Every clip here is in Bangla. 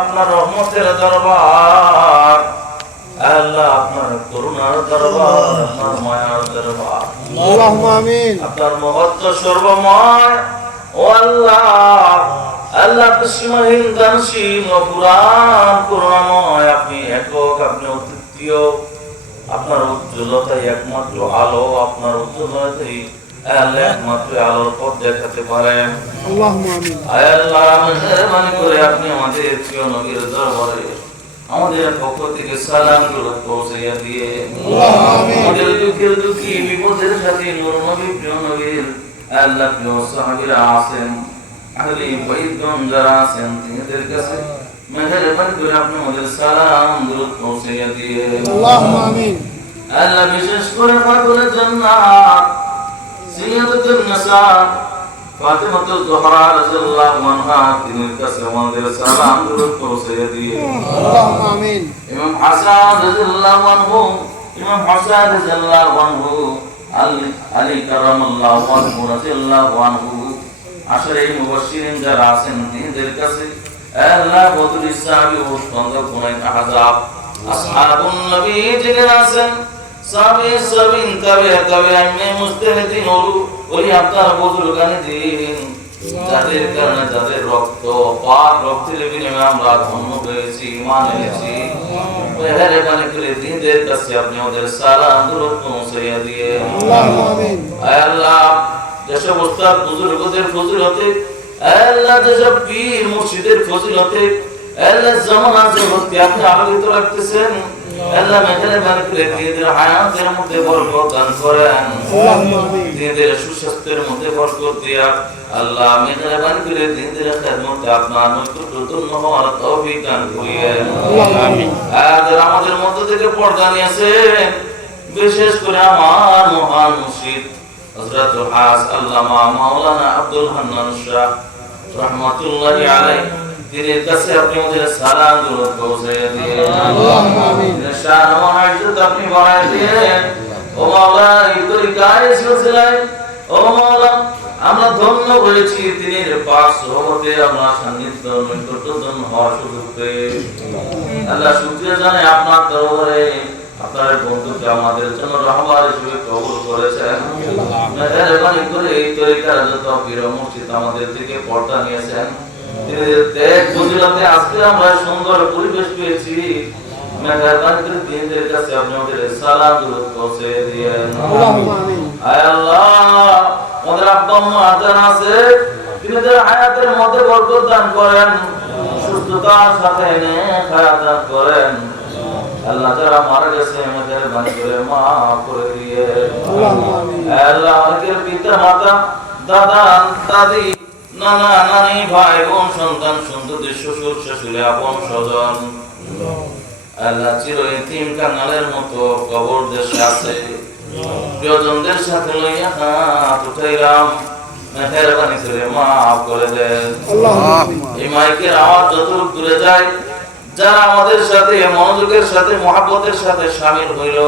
আপনার রহমতের দরবার, আল্লাহ আপনার করুণার দরবার, আপনার মায়ার দরবার, আপনার মহত্ব সর্বময়। ও আল্লাহ, আল্লাহ সীমাহীন দানশীল ও পুরাণ করুণাময়। আপনি একক, আপনি অদ্বিতীয়। আপনার উজ্জ্বলতাই একমাত্র আলো, আপনার উজ্জ্বলতাই একমাত্র আলোর পথ দেখাতে পারেন। আল্লাহ মেহেরবানি করে আপনি আমাদের প্রিয় নবীর দরবারে আমাদের পক্ষ থেকে সালামগুলো পৌঁছাইয়া দিয়ে আমাদের দুঃখের দুঃখী, বিপদের সাথে নূর নবী, প্রিয় নবীর আল্লাহ প্রিয় সাহাবীরা আছেন, আহলে বাইতগণ যারা আছেন, তিনাদের কাছে মেহেরবানি করে আপনি আমাদের সালামগুলো পৌঁছাইয়া দিয়ে আল্লাহ বিশেষ করে পাগল জান্নাত সিয়াদাতুন নিসা ফাতিমাতুল জোহরা রাদিয়াল্লাহু আনহা, তিনার কাছে আমাদের সালামগুলো পৌঁছাইয়া দিয়ে আমিন। ইমাম হাসান রাদিয়াল্লাহু আনহু, ইমাম হাসান রাদিয়াল্লাহু আনহু, আলী কারামাল্লাহু আনহু রাদিয়াল্লাহু আনহু, আশারে মুবাশশিরিন যারা আছেন, তিনাদের কাছে আল্লাহ বদরুল সাহাবী ও সন্দেহপূর্ণ আহজাব আসহাবুন নবী যারা আছেন, সাবিন তাবে মুস্তাহিদিন ওলি আপনার বুজুর্গানে দিন, যাদের কারণে যাদের রক্ত পাক রক্তের বিনিময়ে আমরা ধন্য হয়েছি, ঈমান এনেছি, মেহেরবানি করে দিনদের কাছে আপনি আমাদের সালাম দরুদ পৌঁছাইয়া দিয়ে আমিন। আল্লাহ যেসব উস্তাদ বুজুর্গদের ফজিলতে, আল্লাহ যেসব পীর মুর্শিদের ফজিলতে আল্লাহ জামানা জগৎকে আপনি আলোকিত রাখতেছেন, আল্লাহ মেহেরবানি করে দিনের হায়াতের মধ্যে বরকত দান করেন, দিনের সুস্বাস্থ্যের মধ্যে বরকত দিয়া আল্লাহ মেহেরবানি করে দিনের খেদমতে আপনার নৈকট্যপূর্ণ হওয়ার তৌফিক দান করিয়েন আমিন। আর আমাদের মধ্য থেকে পর্দা নিয়েছেন, বিশেষ করে আমার মহান মুর্শিদ হযরতুল হাস আল্লামা মাওলানা আব্দুল হান্নান শাহ রাহমাতুল্লাহি আলাইহি, তিনের কাছে আপনি আমাদের সালাম দরুদ পৌঁছাইয়া দিয়েন আমিন। শান ও ইজ্জত আপনি বাড়ায় দিয়েন। ও মাওলা, এই তরিকায় সিলসিলায় ও মাওলা আমরা ধন্য হয়েছি, তিনের পাক সোহবতে আমরা সান্নিধ্য নৈকট্য ধন্য হওয়ার সুযোগ পেয়ে আল্লাহ শুকরিয়া জানাই আপনার দরবারে। আপনার বন্ধুকে আমাদের জন্য রাহবার হিসেবে কবুল করেছেন, মেহেরবানি করে এই তরিকার যত পীর মুর্শিদ আমাদের থেকে পর্দা নিয়েছেন, ফজিলতে আজকে আমরা সুন্দর পরিবেশ পেয়েছি, মেহেরবানি করে দিনদের কাছে আপনি আমাদের সালাম দরুদ পৌঁছে দিয়েন আমিন। আয় আল্লাহ, আমাদের আব্বা আম্মা আজান আছে, তিনি তার হায়াতের মধ্যে বরকত দান করেন, সুস্থতার সাথে নেক হায়াত দান করেন। আল্লাহ যারা মারা গেছে মেহেরবানি করে মাফ করে দিয়ে আল্লাহ আমাদের পিতা মাতা, দাদা দাদি, নানা নানি, ভাই বোন, সন্তান সন্ততি, শ্বশুর শাশুড়ি, আপন স্বজন আল্লাহ চির ইতিম কাঙালের মতো কবর দেশে আছে, প্রিয়জনদের সাথে লইয়া হাত উঠাইলাম, মেহেরবানি করে মাফ করে দেন। এই মাইকের আওয়াজ যতটুকু দূরে যায়, যারা আমাদের সাথে মনোযোগের সাথে মহব্বতের সাথে শামিল হইল,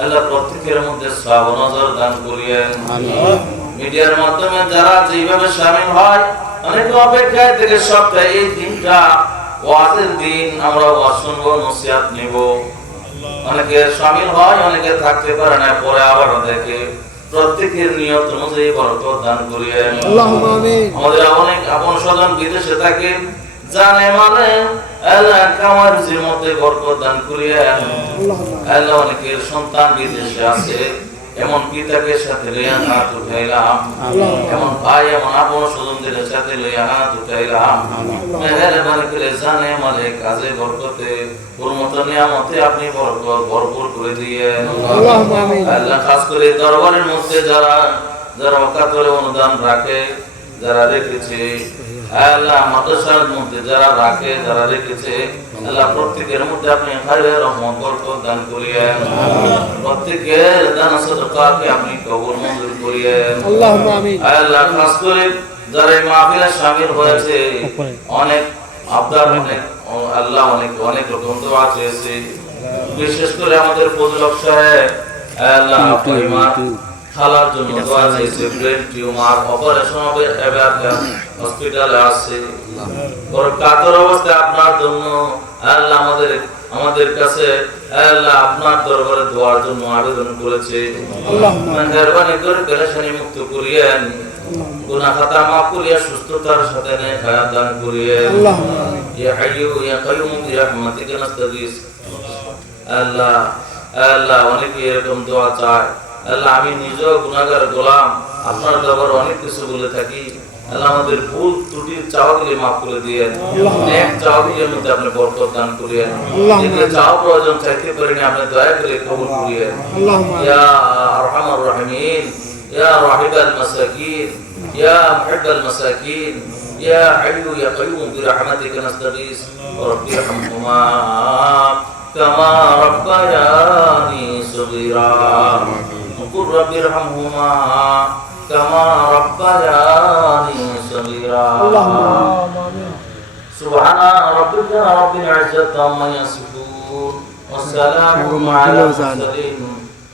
আল্লাহ প্রত্যেকের মধ্যে সওয়াব নজর দান করিয়েন আমিন। মিডিয়ার মাধ্যমে যারা যেভাবে শামিল হয়, অনেক অপেক্ষায় থেকে সপ্তাহে এই দিনটা ওয়াজের দিন, আমরা ওয়াজ শুনবো, নসিহত নিব, অনেকে শামিল হয়, অনেকে থাকতে পারে না, পরে আবার দেখে, প্রত্যেকের নিয়ত অনুযায়ী বরকত দান করিয়েন আল্লাহুম্মা আমিন। আমাদের অনেক আপন স্বজন বিদেশে থাকে, জানে মানে আল্লাহ কামার রুজির মধ্যে বরকত দান করিয়েন আল্লাহ। অনেকের সন্তান বিদেশে আছে, এমন পিতাকে সাথে লইয়া হাত উঠাইলাম, এমন ভাই এমন আপন স্বজনদের সাথে লইয়া হাত উঠাইলাম, মেহেরবানি করে জানে মানে কাজে বরকতে পূর্ণত নিয়ামতে আপনি বরকত ভরপুর করে দিয়েন আল্লাহুম্মা আমিন। আল্লাহ খাস করে দরবারের মধ্যে যারা অকাতরে অনুদান রাখে, যারা রেখেছে, আল্লাহ মাদ্রাসার মধ্যে যারা রাখে, যারা রেখেছে, আল্লাহ প্রত্যেকের মধ্যে আপনি খায়রের রহমত বরকত দান করিয়েন, প্রত্যেকের দান সদকাকে আপনি কবুল মঞ্জুর করিয়েন আল্লাহুম্মা আমিন। আল্লাহ খাস করে যারা এই মাহফিলে শামিল হয়েছে, অনেক আবদার, অনেক আল্লাহ অনেক রকম দোয়া চেয়েছে, বিশেষ করে আমাদের ফজলক সাহেব আল্লাহ খালার জন্য দোয়া চাইছে, ব্রেন টিউমার অপারেশন হবে, এবার হসপিটালে আছে, বড় কাতর অবস্থায় আপনার জন্য আল্লাহ আমাদের কাছে আল্লাহ আপনার দরবারে দোয়ার জন্য আবেদন করেছে। মেহেরবানি করে পেরেশানি মুক্ত করিয়েন, গুনাহ খাতা মাফ করিয়া সুস্থতার সাথে নেক হায়াত দান করিয়েন। ইয়া হাইয়্যু ইয়া কাইয়্যুম বিরহমাতিকা নাস্তাগীস। আল্লাহ আল্লাহ অনেকে এরকম দোয়া চায়, আল্লাহ আমি নিজেও গুনাহগার গোলাম, আপনার দরবারে অনেক কিছু বলে থাকি, আল্লাহ আমাদের ভুল ত্রুটির চাওয়াগুলি মাফ করে দিয়েন, নেক চাওয়াগুলির মধ্যে আপনি বরকত দান করিয়েন, যেগুলো চাওয়া প্রয়োজন চাইতে পারেনি আপনি দয়া করে কবুল করিয়েন। ইয়া আরহামার রাহিমিন, ইয়া রাহিবাল মাসাকিন, ইয়া মুহিব্বাল মাসাকিন, ইয়া হাইয়্যু ইয়া কাইয়্যুম বিরহমাতিকা নাস্তাগীস। রব্বি ইরহামহুমা কামা রাব্বায়ানি সগীরা। কুর রব্বি ইরহামহুমা কামা রাব্বায়ানি সগীরা। সুবহানা রাব্বিকা রাব্বিল ইজ্জাতি আম্মা ইয়াসিফুন ওয়া সালামুন আলাল মুরসালিন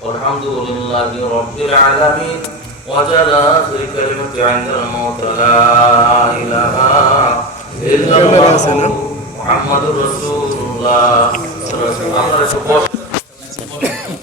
ওয়ালহামদুলিল্লাহি রাব্বিল আলামিন। وجعل آخر كلمة عند الموت لا إله إلا الله محمد رسول الله صلى الله عليه وسلم.